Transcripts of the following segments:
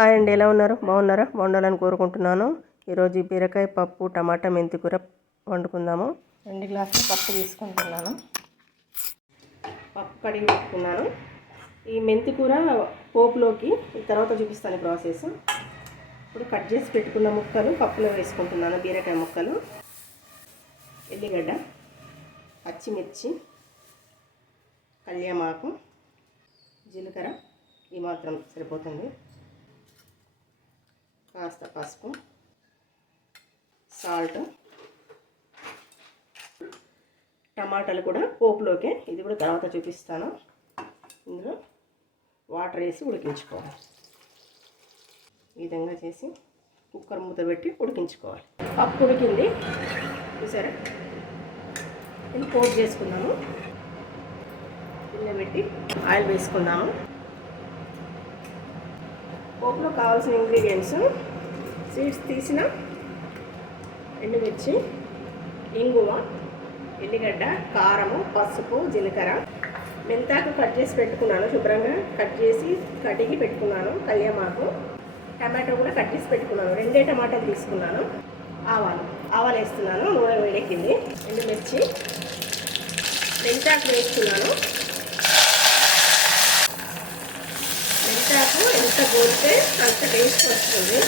Hi అండి ఎలా ఉన్నారు? బాగున్నారా? బాగుండాలని కోరుకుంటున్నాను. ఈరోజు బీరకాయ పప్పు టమాటా మెంతి కూర వండుకుందాము. రెండు గ్లాసులు పప్పు తీసుకుంటున్నాను. పప్పు కడిగి పెట్టుకున్నాను. ఈ మెంతి కూర పోపులోకి తర్వాత చూపిస్తాను ప్రాసెస్. ఇప్పుడు కట్ చేసి పెట్టుకున్న ముక్కలు పప్పులో వేసుకుంటున్నాను బీరకాయ ముక్కలు. ఎల్లిగడ్డ పచ్చిమిర్చి కళ్యామాకు జీలకర్ర ఈ మాత్రం సరిపోతుంది. కాస్త పసుపు సాల్ట్ టమాటాలు కూడా పోపులోకే. ఇది కూడా తర్వాత చూపిస్తాను. ఇందులో వాటర్ వేసి ఉడికించుకోవాలి. ఈ విధంగా చేసి కుక్కర్ మూత పెట్టి ఉడికించుకోవాలి. పప్పు ఉడికింది. చూసారా? ఇది పోపు చేసుకున్నాము గిన్నె పెట్టి ఆయిల్ వేసుకున్నాము పోపులో కావాల్సిన ఇంగ్రీడియంట్స్ సీడ్స్ తీసిన ఎండుమిర్చి ఇంగువ ఎల్లిగడ్డ కారము పసుపు జీలకర్ర. మెంతాకు కట్ చేసి పెట్టుకున్నాను శుభ్రంగా. కట్ చేసి కడిగి పెట్టుకున్నాను కళ్యామాకు టమాటో కూడా కట్ చేసి పెట్టుకున్నాను. రెండే టమాటాలు తీసుకున్నాను. ఆవాలు. ఆవాలు వేస్తున్నాను. నూనె వేడెక్కింది. ఎండుమిర్చి. మెంతాకు వేస్తున్నాను మెంతాకు ఎంత గోలితే అంత టేస్ట్ వస్తుంది.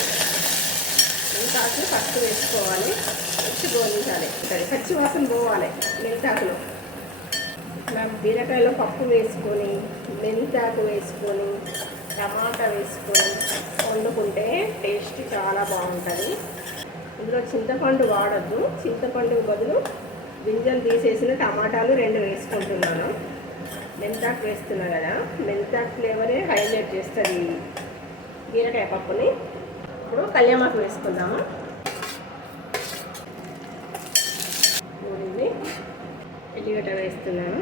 మెంతాకులు ఫస్ట్ వేసుకోవాలి. మంచి గోలించాలి. సరే పచ్చి వాసన పోవాలి మెంతాకులు. మనం బీరకాయలో పప్పు వేసుకొని మెంతాకు వేసుకొని టమాటా వేసుకొని వండుకుంటే టేస్ట్ చాలా బాగుంటుంది. ఇందులో చింతపండు వాడద్దు. చింతపండు బదులు గింజలు తీసేసిన టమాటాలు రెండు వేసుకుంటున్నాను. మెంతాకు వేస్తున్నా కదా మెంతాకు ఫ్లేవరే హైలైట్ చేస్తుంది బీరకాయ పప్పుని. ఇప్పుడు కళ్యామాకు వేసుకుందాము? ఎల్లిగడ్డ వేస్తున్నాను.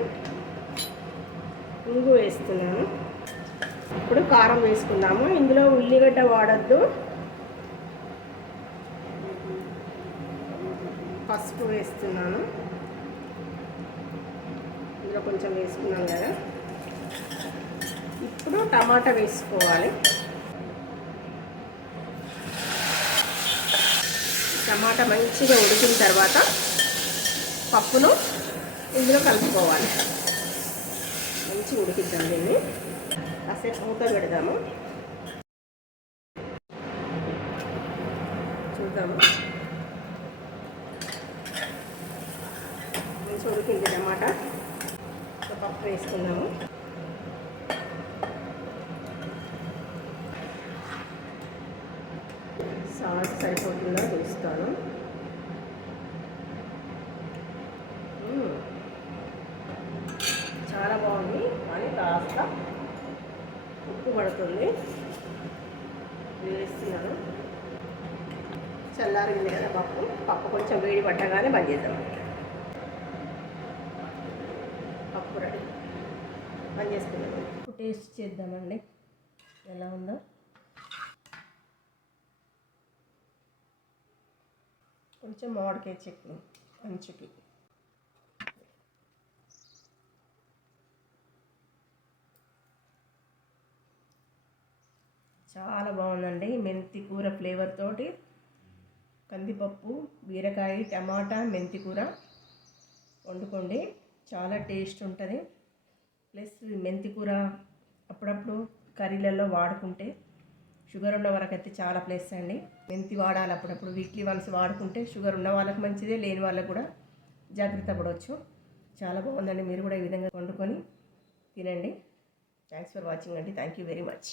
ఇంగు వేస్తున్నాను. ఇప్పుడు కారం వేసుకుందాము. ఇందులో ఉల్లిగడ్డ వాడద్దు. పసుపు వేస్తున్నాను. ఇందులో కొంచెం వేసుకున్నాం కదా. ఇప్పుడు టమాటా వేసుకోవాలి. టమాటా మంచిగా ఉడికిన తర్వాత పప్పును ఇందులో కలుపుకోవాలి. మంచిగా ఉడికిద్దాం దీన్ని. కాసేపు మూత పెడదాము. చూద్దాము. మంచిగా ఉడికింది టమాటా. పప్పు వేసుకున్నాము. సాల్ట్ సరిపోతుందో చూస్తాను. చాలా బాగుంది. కానీ కాస్త ఉప్పు పడుతుంది. వేస్తున్నాను. చల్లారింది కదా పప్పు. పప్పు కొంచెం వేడి పట్టగానే బంద్ చేద్దాం. కూర పనిచేసుకున్నాను టేస్ట్ చేద్దామండి. ఎలా ఉందో. కొంచెం మామిడికాయ చెట్లు అంచుకి చాలా బాగుందండి. మెంతి కూర ఫ్లేవర్ తోటి. కందిపప్పు బీరకాయ టమాటా మెంతి కూర వండుకోండి. చాలా టేస్ట్ ఉంటుంది. ప్లస్ మెంతి కూర అప్పుడప్పుడు కర్రీలలో వాడుకుంటే షుగర్ ఉన్న వాళ్ళకైతే చాలా ప్లస్ అండి. మెంతి వాడాలి అప్పుడప్పుడు వీక్లీ వన్స్ వాడుకుంటే షుగర్ ఉన్న వాళ్ళకి మంచిదే లేని వాళ్ళకి కూడా జాగ్రత్త పడవచ్చు. చాలా బాగుందండి మీరు కూడా ఈ విధంగా వండుకొని తినండి. థ్యాంక్స్ ఫర్ వాచింగ్ అండి. Thank you very much